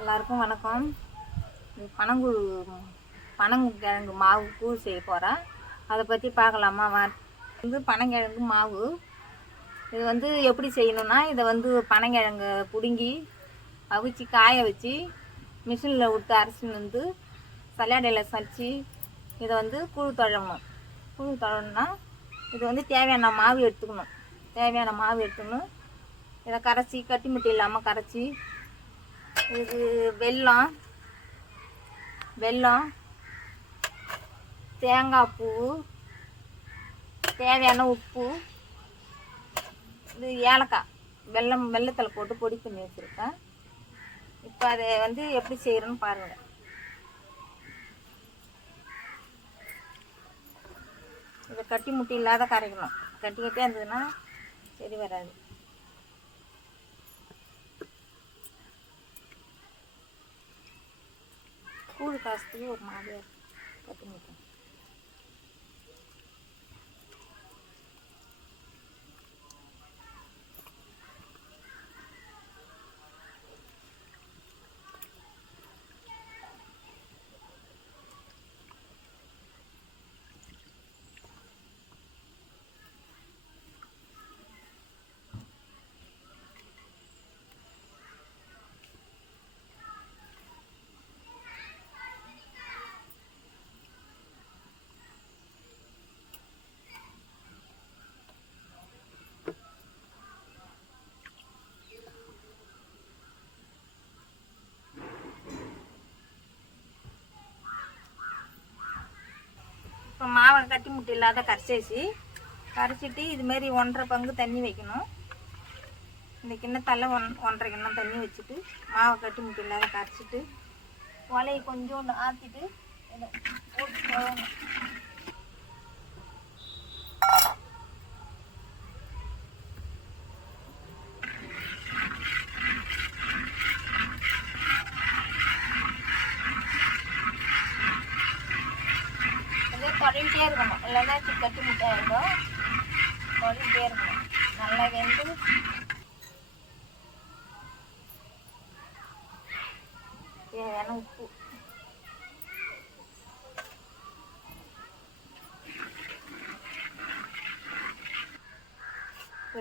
எல்லாருக்கும் வணக்கம். பனங்குழு பனங்கிழங்கு மாவு கூழ் செய்ய போகிறேன். அதை பற்றி பார்க்கலாமா? பனங்கிழங்கு மாவு இது எப்படி செய்யணும்னா, இதை பனங்கிழங்கு பிடுங்கி அவிச்சு காய வச்சு மிஷினில் விட்டு அரைச்சின்னு சல்லாடையில் சலிச்சு இதை கூழ் தொழணும். கூழ் தொழணும்னா இது தேவையான மாவு எடுத்துக்கணும். இதை கரைச்சி கட்டி முட்டை இல்லாமல் கரைச்சி, இது வெல்லம், தேங்காய் பூ, தேவையான உப்பு, இது ஏலக்காய், வெள்ளத்தில் போட்டு பொடி பண்ணி வச்சுருக்கேன். இப்போ அதை எப்படி செய்கிறேன்னு பாருங்கள். இதை கட்டி முட்டை இல்லாத கரைக்கணும். கட்டிக்கிட்டே இருந்ததுன்னா சரி வராது. கூழ் காசுக்கு ஒரு மாதிரியாக கட்டி முட்டை. இப்போ மாவை கட்டி முட்டை இல்லாத கரைச்சிட்டு இதுமாரி 1.5 பங்கு தண்ணி வைக்கணும். இந்த கிண்ணத்தால் 1.5 கிண்ணம் தண்ணி வச்சுட்டு மாவை கட்டி முட்டை இல்லாத கரைச்சிட்டு ஒலையை கொஞ்சோண்டு ஆற்றிட்டு இதை போட்டு போகணும். தொடங்கிட்டே இருக்கணும், இல்லைன்னா கட்டி முட்டை ஆகிடும். தொடங்கிட்டே இருக்கணும். நல்லா வெந்து தேவையான உப்பு,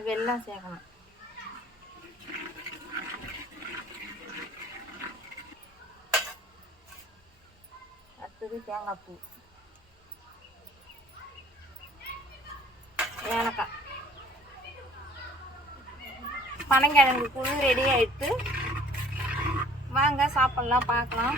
வெல்லம் சேர்க்கணும். அடுத்தது தேங்காய் பூ, ஏலக்காய். பனங்கிழங்கு கூழ் ரெடி ஆயிடுத்து. வாங்க சாப்பிட்லாம், பார்க்கலாம்.